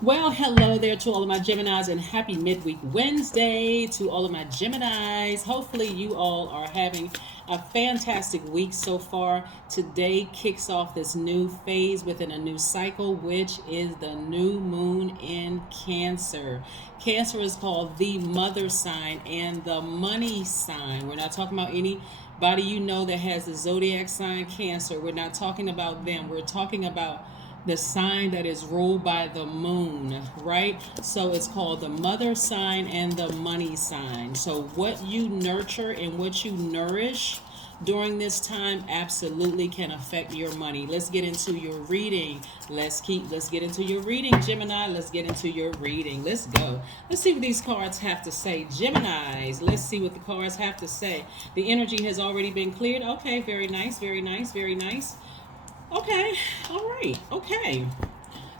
Well, hello there to all of my Geminis and happy midweek Wednesday to all of my Geminis. Hopefully, you all are having a fantastic week so far. Today kicks off this new phase within a new cycle, which is the new moon in Cancer. Cancer is called the mother sign and the money sign. We're not talking about anybody you know that has the zodiac sign Cancer. We're not talking about them. We're talking about the sign that is ruled by the moon, right? So it's called the mother sign and the money sign. So what you nurture and what you nourish during this time absolutely can affect your money. Let's get into your reading. Let's get into your reading, Gemini. Let's get into your reading. Let's go. Let's see what these cards have to say. Geminis, let's see what the cards have to say. The energy has already been cleared. Okay, very nice, very nice, very nice. Okay, all right, okay.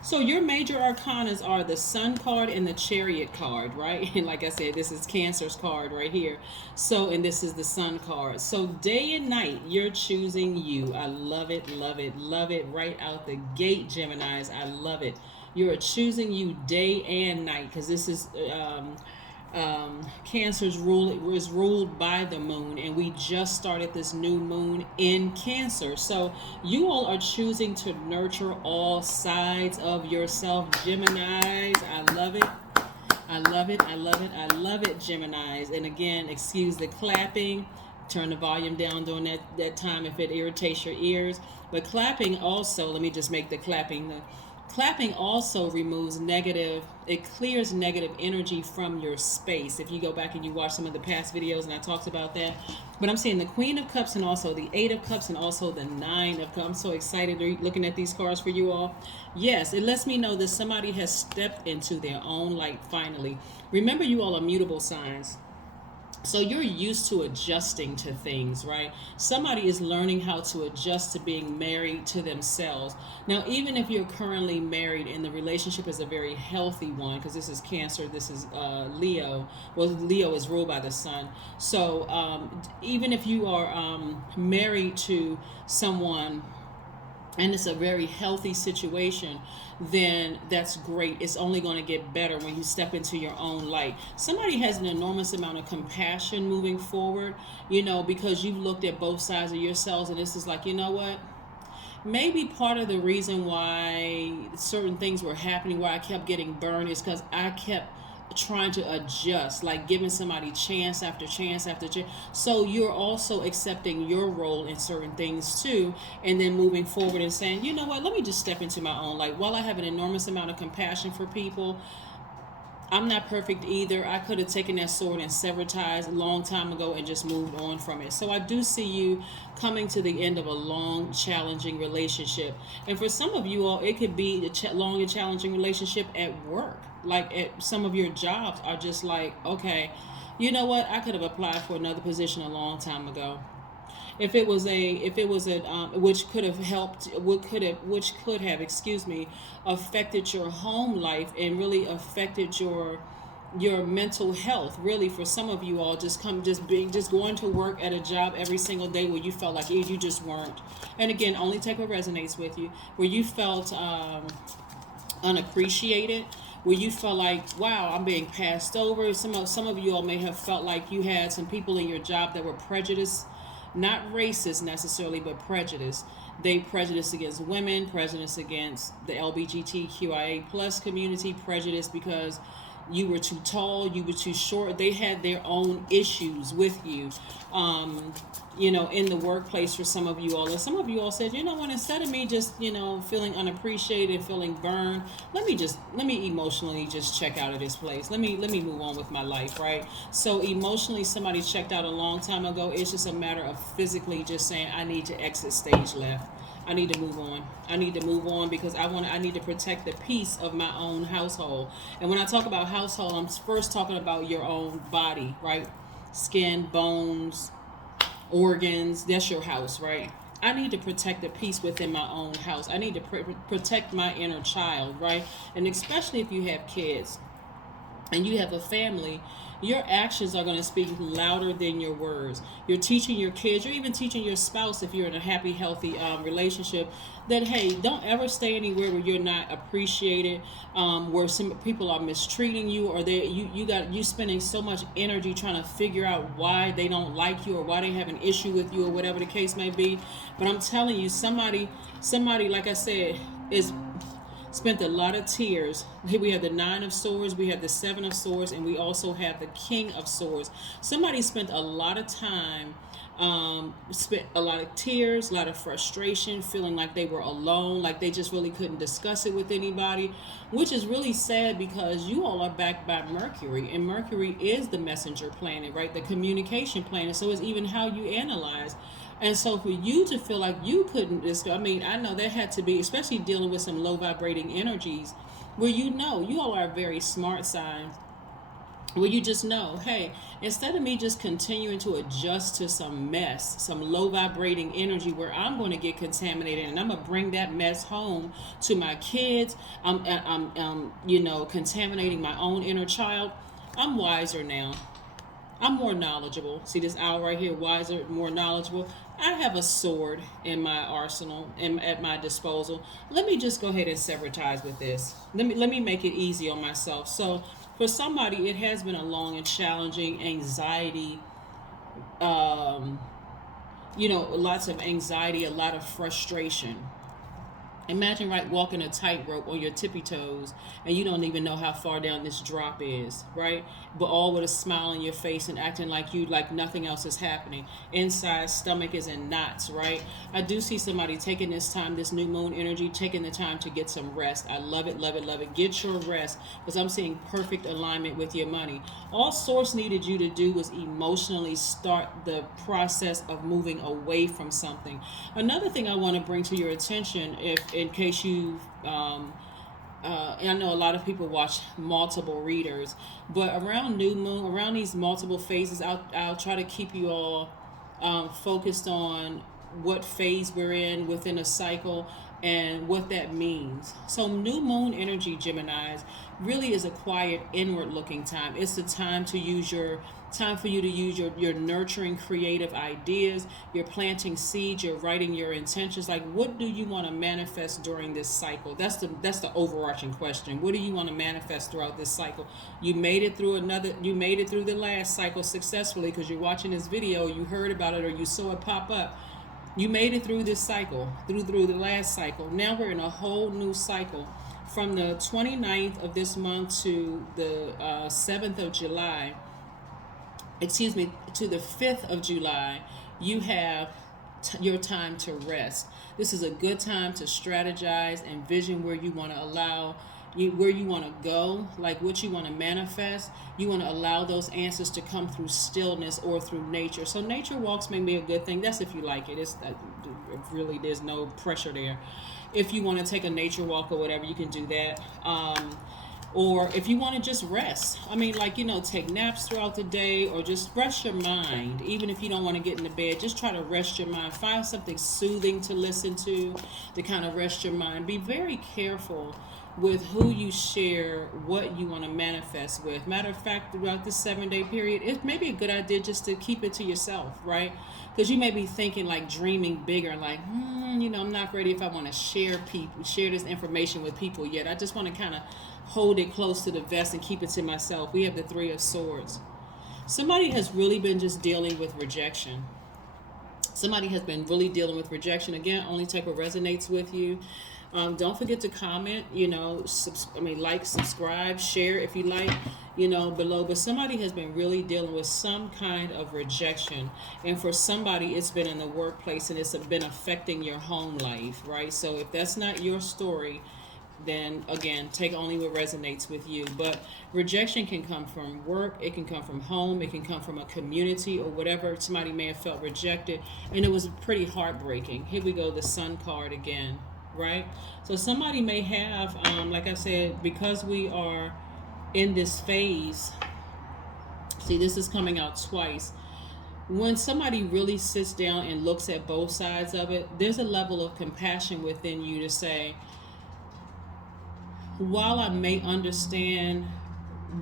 So your major arcanas are the Sun card and the Chariot card, right? And like I said, this is Cancer's card right here. So, and this is the Sun card. So day and night, you're choosing you. I love it, love it, love it right out the gate, Geminis. I love it. You're choosing you day and night because this is Cancer's rule is ruled by the moon, and we just started this new moon in Cancer. So you all are choosing to nurture all sides of yourself, Geminis. I love it. I love it. I love it. I love it, Geminis. And again, excuse the clapping. Turn the volume down during that time if it irritates your ears. But clapping also, let me just make the clapping also removes negative, it clears negative energy from your space. If you go back and you watch some of the past videos and I talked about that. But I'm seeing the Queen of Cups and also the Eight of Cups and also the Nine of Cups. I'm so excited looking at these cards for you all. Yes, it lets me know that somebody has stepped into their own light finally. Remember, you all are mutable signs. So you're used to adjusting to things, right? Somebody is learning how to adjust to being married to themselves. Now, even if you're currently married and the relationship is a very healthy one, because this is Cancer, this is Leo. Well, Leo is ruled by the sun. So even if you are married to someone and it's a very healthy situation, then that's great. It's only going to get better when you step into your own light. Somebody has an enormous amount of compassion moving forward, because you've looked at both sides of yourselves, and this is like, you know what? Maybe part of the reason why certain things were happening, where I kept getting burned, is because I kept trying to adjust, like giving somebody chance after chance after chance. So you're also accepting your role in certain things too, and then moving forward and saying, you know what, let me just step into my own light. While I have an enormous amount of compassion for people, I'm not perfect either. I could have taken that sword and severed ties a long time ago and just moved on from it. So I do see you coming to the end of a long, challenging relationship. And for some of you all, it could be a long and challenging relationship at work. Like at some of your jobs are just like, okay, you know what? I could have applied for another position a long time ago. If it was a which could have helped, which could have excuse me, affected your home life and really affected your mental health. Really, for some of you all, just going to work at a job every single day where you felt like you just weren't. And again, only take what resonates with you. Where you felt unappreciated, where you felt like, wow, I'm being passed over. Some of you all may have felt like you had some people in your job that were prejudiced, not racist necessarily, but prejudiced. They prejudice against women, prejudice against the LGBTQIA plus community, prejudice because you were too tall, you were too short. They had their own issues with you, in the workplace for some of you all. And some of you all said, you know what, instead of me just, feeling unappreciated, feeling burned, let me emotionally just check out of this place. Let me move on with my life, right? So emotionally, somebody checked out a long time ago. It's just a matter of physically just saying, I need to exit stage left. I need to move on. I need to move on because I need to protect the peace of my own household. And when I talk about household, I'm first talking about your own body, right? Skin, bones, organs. That's your house, right? I need to protect the peace within my own house. I need to protect my inner child, right? And especially if you have kids. and you have a family, your actions are going to speak louder than your words. You're teaching your kids, you're even teaching your spouse, if you're in a happy, healthy relationship, that hey, don't ever stay anywhere where you're not appreciated, where some people are mistreating you, or you spending so much energy trying to figure out why they don't like you or why they have an issue with you or whatever the case may be. But I'm telling you, somebody, like I said, is spent a lot of tears. Here we have the Nine of Swords, we have the Seven of Swords, and we also have the King of Swords. Somebody spent a lot of time, spent a lot of tears, a lot of frustration, feeling like they were alone, like they just really couldn't discuss it with anybody, which is really sad because you all are backed by Mercury, and Mercury is the messenger planet, right? The communication planet. So it's even how you analyze. And so for you to feel like you couldn't I mean, I know that had to be, especially dealing with some low vibrating energies, where you all are a very smart sign, where you just know, hey, instead of me just continuing to adjust to some mess, some low vibrating energy where I'm going to get contaminated and I'm going to bring that mess home to my kids, I'm contaminating my own inner child. I'm wiser now. I'm more knowledgeable. See this owl right here, wiser, more knowledgeable. I have a sword in my arsenal and at my disposal. Let me just go ahead and sever ties with this. Let me make it easy on myself. So for somebody, it has been a long and challenging anxiety. Lots of anxiety, a lot of frustration. Imagine, right, walking a tightrope on your tippy toes and you don't even know how far down this drop is, right? But all with a smile on your face and acting like nothing else is happening. Inside, stomach is in knots, right? I do see somebody taking this time, this new moon energy, taking the time to get some rest. I love it, love it, love it. Get your rest, because I'm seeing perfect alignment with your money. All Source needed you to do was emotionally start the process of moving away from something. Another thing I want to bring to your attention, if in case you I know a lot of people watch multiple readers, but around new moon, around these multiple phases, I'll try to keep you all focused on what phase we're in within a cycle and what that means. So new moon energy, Geminis, really is a quiet inward looking time. It's the time to use time for you to use your nurturing creative ideas. You're planting seeds, you're writing your intentions. Like, what do you want to manifest during this cycle? That's the overarching question. What do you want to manifest throughout this cycle? You made it through the last cycle successfully because you're watching this video, you heard about it, or you saw it pop up. You made it through this cycle, through the last cycle. Now we're in a whole new cycle. From the 29th of this month to the 7th of July, to the 5th of July, you have your time to rest. This is a good time to strategize and vision where you want to where you want to go, like what you want to manifest. You want to allow those answers to come through stillness or through nature. So nature walks may be a good thing. That's if you like it. Really, there's no pressure there. If you want to take a nature walk or whatever, you can do that. Or if you want to just rest, take naps throughout the day, or just rest your mind. Even if you don't want to get in the bed, just try to rest your mind. Find something soothing to listen to kind of rest your mind. Be very careful with who you share what you want to manifest with. Matter of fact, throughout this 7-day period, it may be a good idea just to keep it to yourself, right? Because you may be thinking, like, dreaming bigger, like, I'm not ready if I want to share this information with people yet. I just want to kind of hold it close to the vest and keep it to myself. We have the Three of Swords. Somebody has really been just dealing with rejection. Somebody has been really dealing with rejection. Again, only type of resonates with you. Don't forget to comment, like, subscribe, share if you like, below. But somebody has been really dealing with some kind of rejection. And for somebody, it's been in the workplace and it's been affecting your home life, right? So if that's not your story, then again, take only what resonates with you. But rejection can come from work, it can come from home, it can come from a community or whatever. Somebody may have felt rejected, and it was pretty heartbreaking. Here we go, the Sun card again, right? So somebody may have, like I said, because we are in this phase, see, this is coming out twice. When somebody really sits down and looks at both sides of it, there's a level of compassion within you to say, while I may understand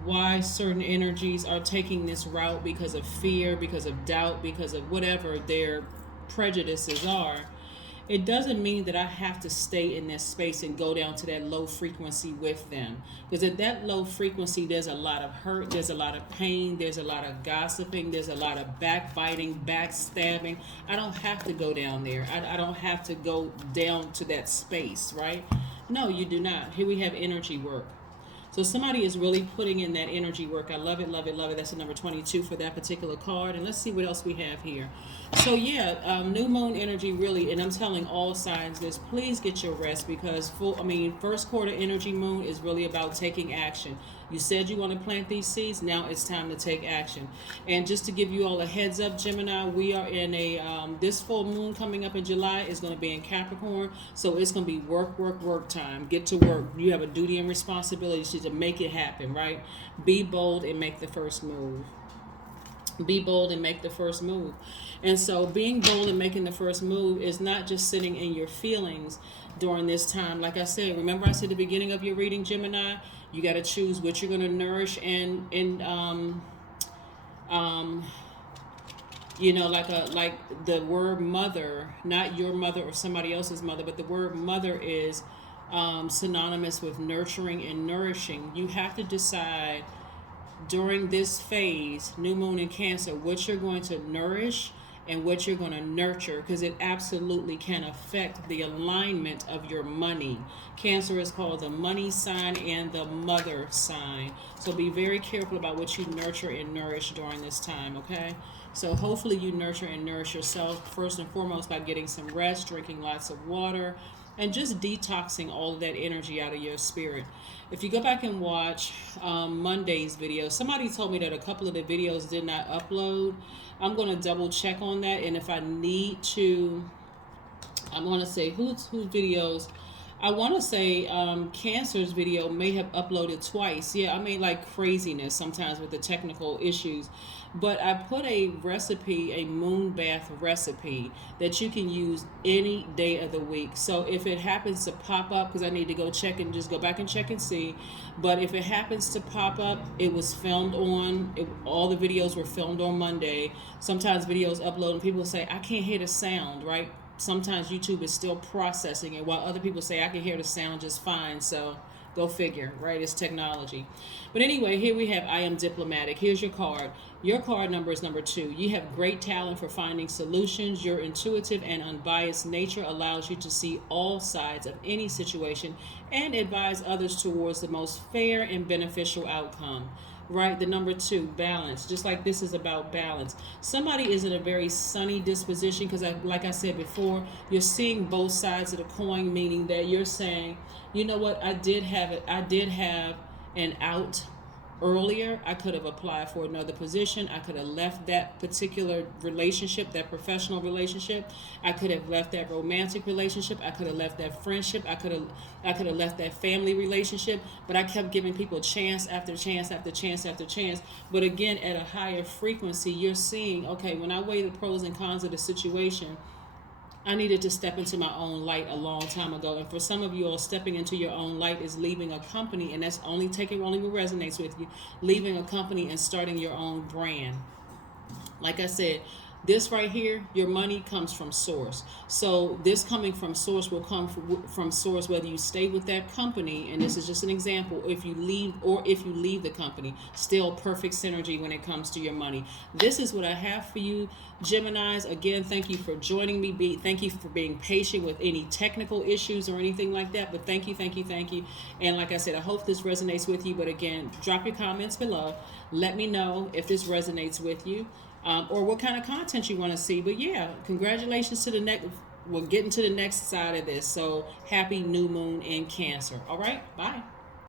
why certain energies are taking this route because of fear, because of doubt, because of whatever their prejudices are, it doesn't mean that I have to stay in this space and go down to that low frequency with them. Because at that low frequency, there's a lot of hurt, there's a lot of pain, there's a lot of gossiping, there's a lot of backbiting, backstabbing. I don't have to go down there. I don't have to go down to that space, right? No, you do not. Here we have energy work. So somebody is really putting in that energy work. I love it, love it, love it. That's the number 22 for that particular card. And let's see what else we have here. So yeah, new moon energy really, and I'm telling all signs this, please get your rest because first quarter energy moon is really about taking action. You said you want to plant these seeds. Now it's time to take action. And just to give you all a heads up, Gemini, we are in this full moon coming up in July is going to be in Capricorn. So it's going to be work time. Get to work. You have a duty and responsibility to make it happen, right? Be bold and make the first move. Be bold and make the first move. And so being bold and making the first move is not just sitting in your feelings during this time. Like I said, remember I said at the beginning of your reading, Gemini, you got to choose what you're going to nourish and like the word mother, not your mother or somebody else's mother, but the word mother is synonymous with nurturing and nourishing. You have to decide during this phase, new moon in Cancer, what you're going to nourish and what you're going to nurture, because it absolutely can affect the alignment of your money. Cancer is called the money sign and the mother sign. So be very careful about what you nurture and nourish during this time, okay? So hopefully you nurture and nourish yourself first and foremost by getting some rest, drinking lots of water, and just detoxing all of that energy out of your spirit. If you go back and watch Monday's video, somebody told me that a couple of the videos did not upload. I'm going to double check on that, and if I need to, I'm going to say whose videos. I want to say Cancer's video may have uploaded twice. Yeah, I mean, like craziness sometimes with the technical issues. But I put a recipe, a moon bath recipe that you can use any day of the week. So if it happens to pop up, because I need to go check and just go back and check and see. But if it happens to pop up, it was filmed all the videos were filmed on Monday. Sometimes videos upload and people say, I can't hear the sound, right? Sometimes YouTube is still processing it, while other people say I can hear the sound just fine. So go figure, right? It's technology. But anyway, here we have I am diplomatic. Here's your card. Your card number is number 2. You have great talent for finding solutions. Your intuitive and unbiased nature allows you to see all sides of any situation and advise others towards the most fair and beneficial outcome. Right, the number 2, balance. Just like this is about balance. Somebody is in a very sunny disposition because, like I said before, you're seeing both sides of the coin, meaning that you're saying, you know what, I did have an out earlier. I could have applied for another position. I could have left that particular relationship, that professional relationship. I could have left that romantic relationship. I could have left that friendship. I could have left that family relationship. But I kept giving people chance after chance after chance after chance. But again, at a higher frequency, you're seeing, okay, when I weigh the pros and cons of the situation, I needed to step into my own light a long time ago. And for some of you all, stepping into your own light is leaving a company, and that's only what resonates with you, leaving a company and starting your own brand. Like I said, this right here, your money comes from source. So this coming from source will come from source whether you stay with that company, and this is just an example, if you leave the company, still perfect synergy when it comes to your money. This is what I have for you, Geminis. Again, thank you for joining me. Thank you for being patient with any technical issues or anything like that. But thank you. And like I said, I hope this resonates with you. But again, drop your comments below. Let me know if this resonates with you. Or what kind of content you want to see. But yeah, congratulations to the next. We're getting to the next side of this. So happy new moon in Cancer. All right, bye.